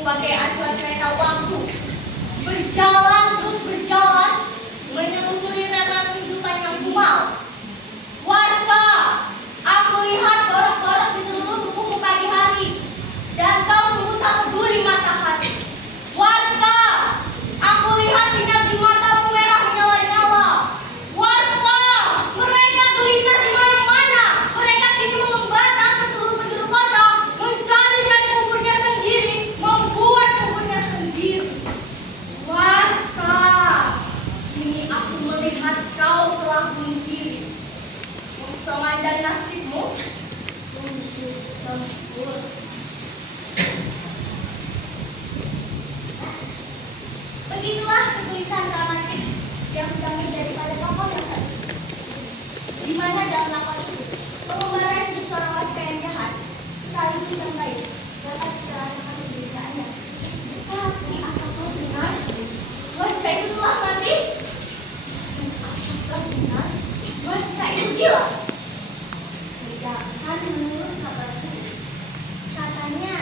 bagai acuan kereta waktu. Berjalan terus berjalan, menelusuri rentang kehidupan yang kumal. Warga, aku lihat gorok-gorok di seluruh tubuhmu pagi hari, dan kau sungguh tak peduli matahari. Warga, aku lihat sinar di matamu merah menyala-nyala. Warga, mereka tulisan di mana-mana. Mereka kini mengembara ke seluruh penjuru kota, mencari dari kuburnya sendiri, membuat kuburnya sendiri. Warga, kini aku melihat kau telah bunuh diri. Memandang nasibmu sungguh sempurna. Begitulah ketulisan dramatik yang sedang menjadi pada tokoh yang satu. Di mana dalam lakon itu, pengembara hidup seorang wanita yang jahat, sekaligus yang baik, dapat dirasakan penderitaannya. Tapi apakah benar wanita itu telah mati? Apakah benar wanita itu gila? Sedangkan menurut kabarku, katanya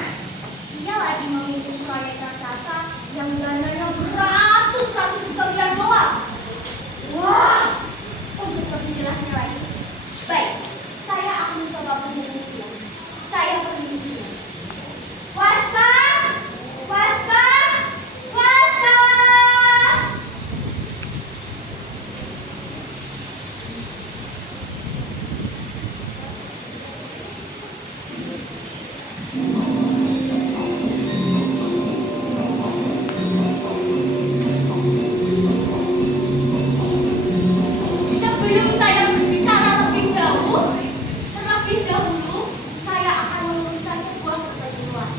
dia lagi memimpin proyek raksasa yang dananya beratus-ratus juta miliar dolar. Wah, untuk lebih jelasnya lagi, baik, saya akan mencoba menghubungi dia. Saya permisi dulu. Wasta, wasta, wasta. Sebelum saya berbicara lebih jauh, terlebih dahulu saya akan meluruskan sebuah kekeliruan.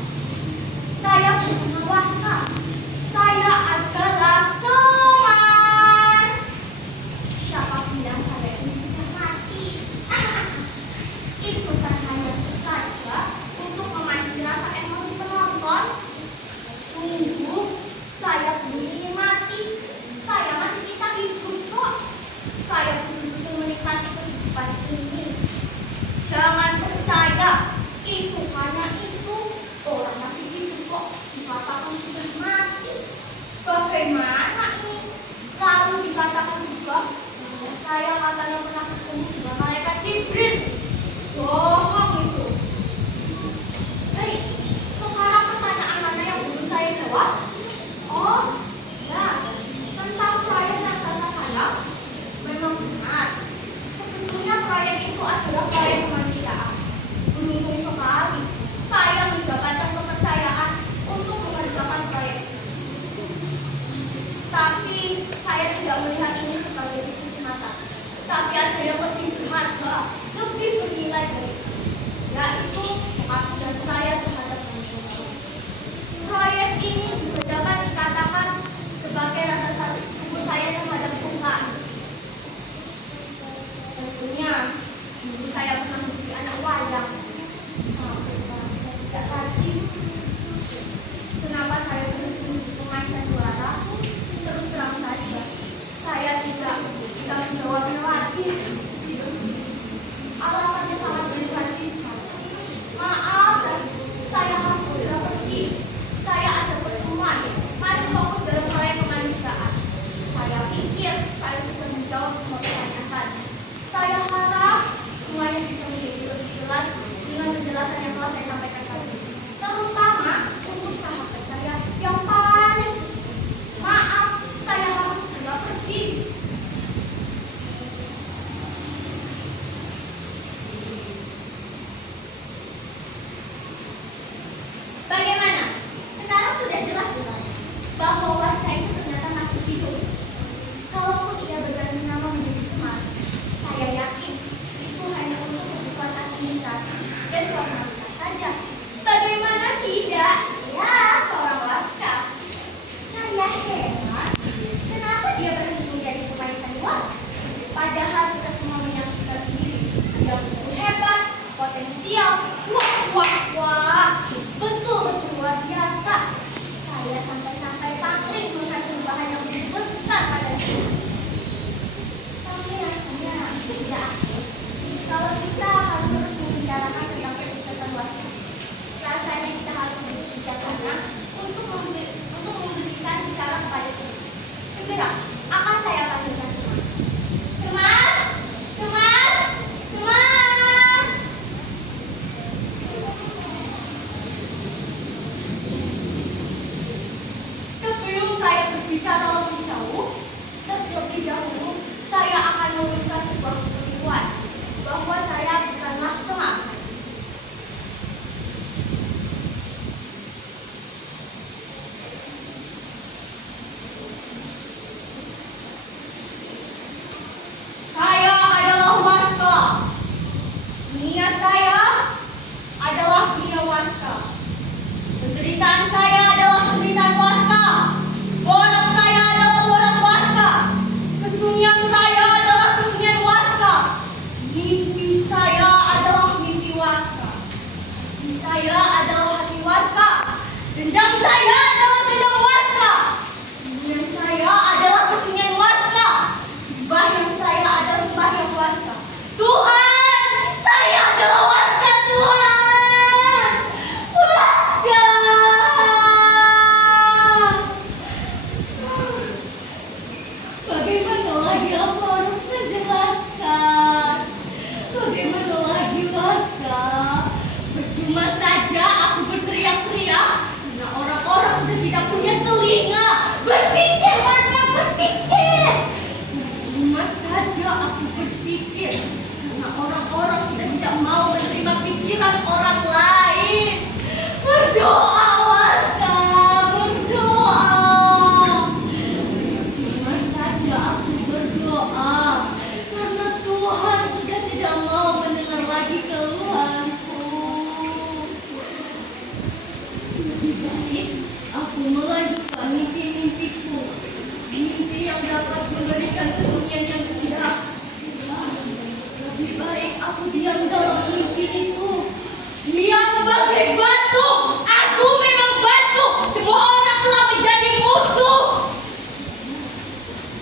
Saya bukan Waska, saya adalah Semar. Siapa bilang saya ini sudah mati? Itu hanya saja untuk memancing rasa emosi penonton. Sungguh, saya belum ingin mati. Saya masih kita hidup kok. Saya betul-betul menikmati kehidupan ini. Jangan percaya, itu hanya isu. Orang masih hidup kok, dikatakan sudah mati. Bagaimana ini? Lalu dikatakan juga, saya katanya pernah bertemu dengan malaikat Jibril. Bohong itu. Hei, sekarang pertanyaan mana yang belum saya jawab? Oh, ya, tentang proyek raksasa saya. Memang benar. Sebetulnya proyek itu adalah proyek kemanusiaan. Beruntung sekali saya mendapatkan kepercayaan untuk mengerjakan proyek itu. Tapi saya tidak melihat ini sebagai bisnis semata. Tapi ada yang lebih berharga, lebih bernilai dari itu, yaitu pengabdian saya terhadap manusia. Proyek ini juga dapat dikatakan sebagai rasa syukur saya terhadap Tuhan. Tentunya dulu saya pernah menjadi anak wayang. Tapi sekarang saya tidak lagi. Kenapa saya berhenti menjadi pemain sandiwara? Terus terang saja, saya tidak bisa menjawabnya lagi. Alasannya sangat berarti sekali. Maaf, saya harus segera pergi. Saya ada pertemuan, masih fokus dalam proyek kemanusiaan. Saya pikir saya sudah menjawab semua pertanyaan. Saya harap semuanya bisa menjadi lebih jelas dengan penjelasan yang telah saya sampaikan tadi. Terutama untuk sahabat saya yang paling. Maaf, saya harus segera pergi. Bagaimana? Sekarang sudah jelas bukan? Bahwa Waska itu ternyata masih hidup. Kalaupun ia berganti nama menjadi Semar, saya yakin itu hanya untuk kebutuhan administrasi dan formalitas saja. Bagaimana tidak? Ya, seorang Waska. Saya heran, kenapa dia berhenti menjadi pemain sandiwara? Padahal kita semua menyaksikan sendiri, dia begitu hebat, potensial. Wah, wah, wah, betul-betul luar biasa. Saya sampai-sampai taklim melihat perubahan yang begitu besar pada dia. Tapi rasanya tidak. Kalau kita harus terus membicarakan tentang kesuksesan Waska, rasanya kita harus lebih bijaksana untuk Saya adalah hati Waska. Dendam saya adalah dendam Waska. Kesunyian saya adalah kesunyian Waska. Sembahyang saya adalah sembahyang Waska. Tuhan, saya adalah Waska, Tuhan. Waska. Bagaimana lagi aku harus menjelaskan? Bagaimana lagi, Waska? Percuma saja aku berteriak-teriak karena orang-orang sudah tidak punya telinga. Berpikir, Waska, berpikir. Percuma saja aku berpikir karena orang-orang sudah tidak mau menerima pikiran orang lain. Berdoa, Waska, berdoa. Percuma saja aku berdoa karena Tuhan sudah tidak mau mendengar lagi keluhanku. Lebih baik aku melanjutkan mimpi-mimpiku, mimpi yang dapat memberikan kesunyian yang indah. Lebih baik aku diam dalam mimpi itu. Diam bagai batu. Aku memang batu. Semua orang telah menjadi musuh.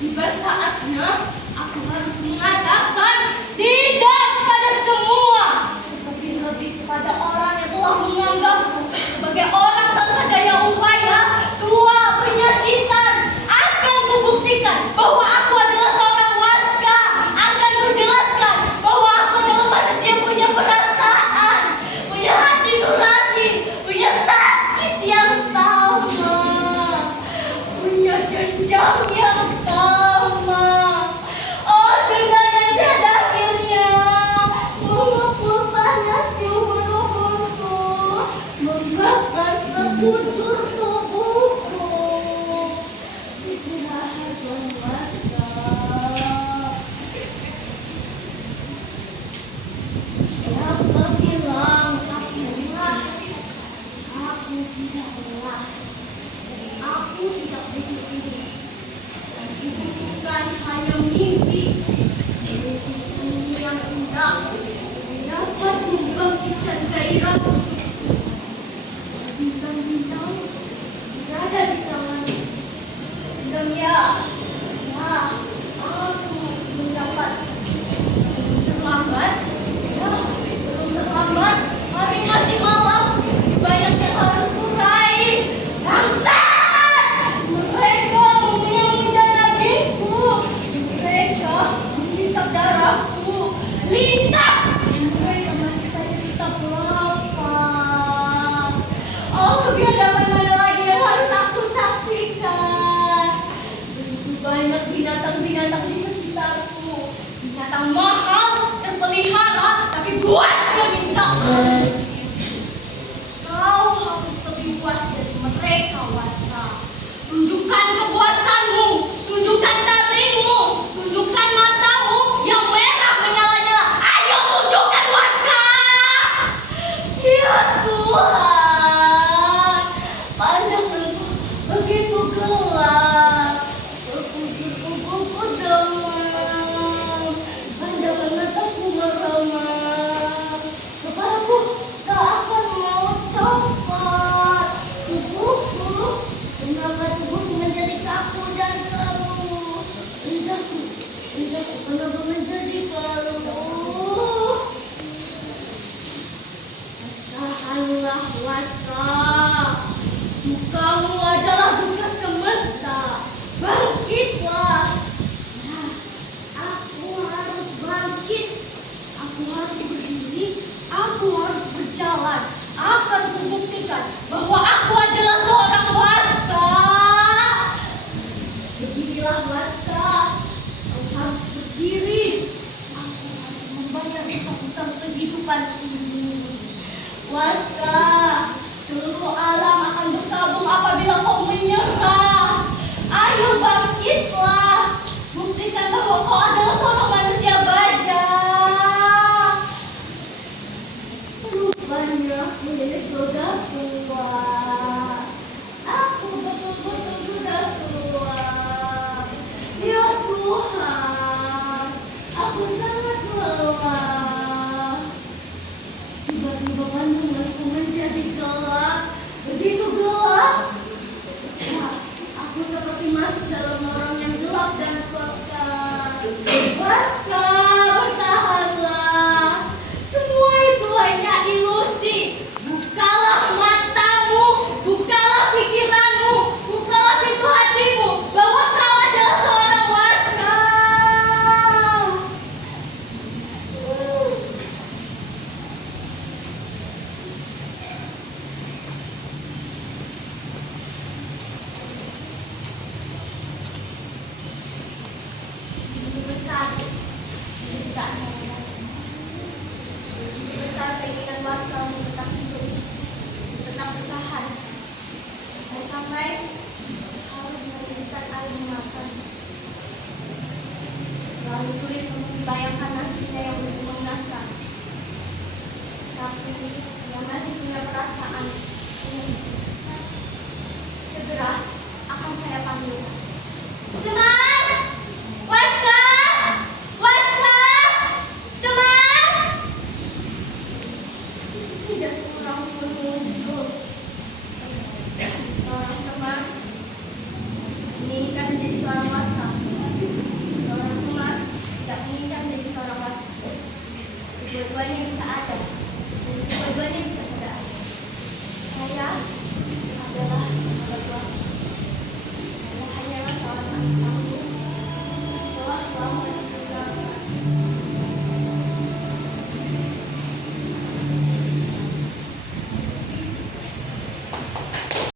Tiba saatnya aku harus mengatakan tidak kepada semua, tetapi lebih kepada orang yang telah menganggapku sebagai orang tanpa daya upaya, tua, penyakitan. Akan kubuktikan bahwa aku adalah seorang Waska. Akan kujelaskan bahwa aku adalah manusia yang punya perasaan, punya hati nurani, punya sakit yang sama, punya dendam yang sama. Oh, dendam yang tiada akhirnya mengepul panas di ulu-ulu, membakar sekujur tubuhku. Istirahatlah, Waska. Siapa bilang aku lelah? Aku tidak lelah. Aku tidak berpikir. Itu bukan hanya mimpi. Mimpi semu yang indah dapat membangkitkan gairahku. Bintang-bintang berada di tanganku. Dan ya, aku harus mendapat. Terlambat? Ya, belum terlambat. Hari masih malam. Masih banyak yang harus kurai. Bangsat! Mereka mengunyah-ngunyah dagingku. Mereka menghisap darahku. Lintah! Mereka masih saja tetap lapar. Oh, kebiadaban mana lagi yang harus aku saksikan? Begitu banyak binatang-binatang di sekitarku. Binatang mahal, terpelihara, tapi buas yang minta. Kau harus lebih puas dari mereka, Waska. Tunjukkan kepuasanmu, tunjukkan taringmu, tunjukkan matamu yang merah menyala-nyala. Ayo tunjukkan, Waska. Ya Tuhan, pandanganku begitu gelap, sekujur tubuhku demam, pandangan mataku meremang, kepalaku seakan mau copot, tubuhku, kenapa tubuhku menjadi kaku dan keruh, lidahku kenapa menjadi keruh. Tahanlah, Waska. Dukamu adalah duka semesta. Bangkitlah. Nah, aku harus bangkit. Aku harus berdiri. Aku harus berjalan. Akan kubuktikan bahwa aku adalah seorang Waska. Berdirilah, Waska. Kau harus berdiri. Aku harus membayar hutang-hutang kehidupan ini. Waska, seluruh alam akan berkabung apabila kau menyerah. Ayo bangkitlah. Buktikan bahwa kau adalah seorang manusia baja. Rupanya aku ini sudah tua. Aku betul-betul sudah tua. Ya Tuhan, aku sangat lelah. Tiba-tiba kandunganku kami. Semar! Waska! Waska! Semar! Tidak seorang pun muncul. Seorang Semar menginginkan menjadi seorang waska.